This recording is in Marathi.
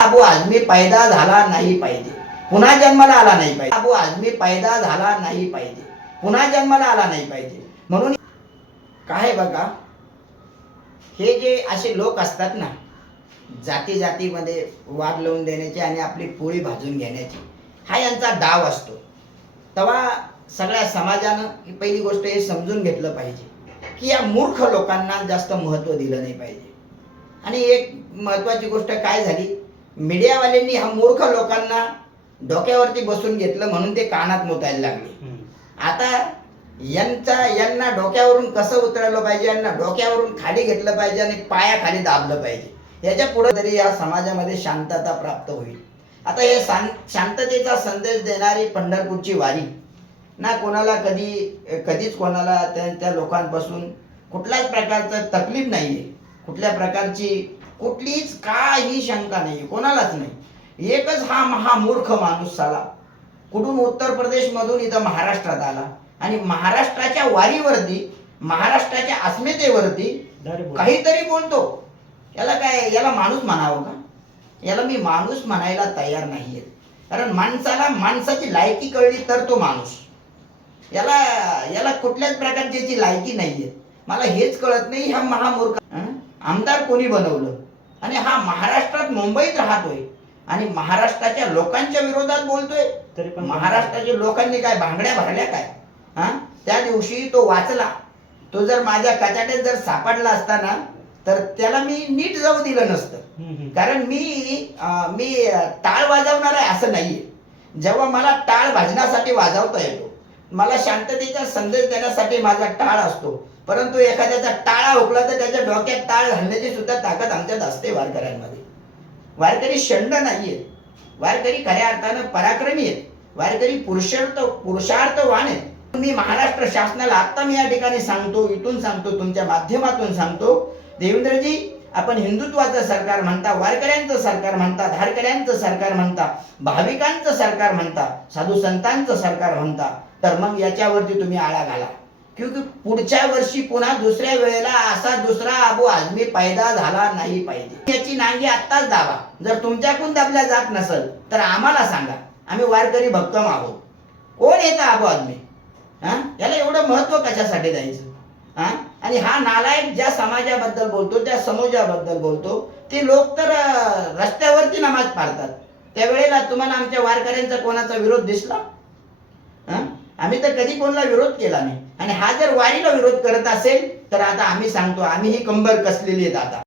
अबू आझमी पैदा झाला नाही पाहिजे, पुन्हा जन्माला आला नाही पाहिजे. अबू आझमी पैदा झाला नाही पाहिजे, पुन्हा जन्माला आला नाही पाहिजे. म्हणून काय बघा, हे जे असे लोक असतात ना, जाती जातीमध्ये वाद लावून देण्याचे आणि आपली पोळी भाजून घेण्याची, हा यांचा डाव असतो. तेव्हा सगळ्या समाजानं ही पहिली गोष्ट हे समजून घेतलं पाहिजे की या मूर्ख लोकांना जास्त महत्त्व दिलं नाही पाहिजे. आणि एक महत्त्वाची गोष्ट काय झाली, मीडियावाल्यांनी ह्या मूर्ख लोकांना डोक्यावरती बसून घेतलं म्हणून ते कानात मुतायला लागले. आता यांना डोक्यावरून कसं उतरवलं पाहिजे, यांना डोक्यावरून खाली घेतलं पाहिजे आणि पायाखाली दाबलं पाहिजे. याच्या पुढे तरी या समाजामध्ये शांतता प्राप्त होईल. आता हे शांततेचा संदेश देणारी पंढरपूरची वारी ना, कोणाला कधीच कोणाला त्या लोकांपासून कुठल्याच प्रकारचं तकलीफ नाही आहे, कुठल्या प्रकारची कुठलीच काही शंका नाही, कोणालाच नाही. एकच हा महामूर्ख माणूस साला कुठून उत्तर प्रदेशमधून इथं महाराष्ट्रात आला आणि महाराष्ट्राच्या वारीवरती, महाराष्ट्राच्या अस्मितेवरती काहीतरी बोलतो. याला काय, याला माणूस म्हणावं का? याला मी माणूस म्हणायला तयार नाहीये. कारण माणसाला माणसाची लायकी कळली तर तो माणूस. याला कुठल्याच प्रकारची याची लायकी नाहीये. मला हेच कळत नाही, हा महामूर्ख आमदार कोणी बनवलं आणि हा महाराष्ट्रात मुंबईत राहतोय आणि महाराष्ट्राच्या लोकांच्या विरोधात बोलतोय. तरी पण महाराष्ट्राच्या लोकांनी काय भांगड्या भरल्या काय? त्या दिवशी तो वाचला, तो जर माझ्या कचाट्यात जर सापडला असता ना, तर त्याला मी नीट जाऊ दिलं नसतं. कारण मी टाळ वाजवणार आहे असं नाहीये. जेव्हा मला टाळ वाजण्यासाठी वाजवता येतो, मला शांततेचा संदेश देण्यासाठी माझा टाळ असतो, परंतु एखाद्याचा टाळा हुकला तर त्याच्या डोक्यात टाळ घालण्याची सुद्धा ताकद आमच्यात असते वारकऱ्यांमध्ये. वारकरी शंड नाहीये, वारकरी खऱ्या अर्थानं पराक्रमी आहेत, वारकरी पुरुषार्थवान आहेत. मी महाराष्ट्र शासनाला आता मी या ठिकाणी सांगतो, इथून सांगतो, तुमच्या माध्यमातून सांगतो, देवेंद्रजी, आपण हिंदुत्वाचं सरकार म्हणता, वारकऱ्यांचं सरकार म्हणता, धारकऱ्यांचं सरकार म्हणता, भाविकांचं सरकार म्हणता, साधू संतांचं सरकार म्हणता, तर मग याच्यावरती तुम्ही आळा घाला. क्योंकि पुढच्या वर्षी पुन्हा दुसऱ्या वेळेला असा दुसरा अबू आझमी पैदा झाला नाही पाहिजे. याची नांगी आत्ताच दाबा. जर तुमच्याकडून दाबल्या जात नसेल तर आम्हाला सांगा, आम्ही वारकरी भक्कम आहोत. कोण येतं अबू आझमी? याला एवढं महत्व कशासाठी द्यायचं? आणि हा नालायक ज्या समाजाबद्दल बोलतो, त्या समाजाबद्दल बोलतो, ते लोक तर रस्त्यावरती नमाज पाळतात. त्यावेळेला तुम्हाला आमच्या वारकऱ्यांचा कोणाचा विरोध दिसला? आम्ही तर कधी कोणाला विरोध केला नाही. आणि हा जर वारीला विरोध करत असेल तर आता आम्ही सांगतो, आम्ही ही कंबर कसलेली आहेत आता.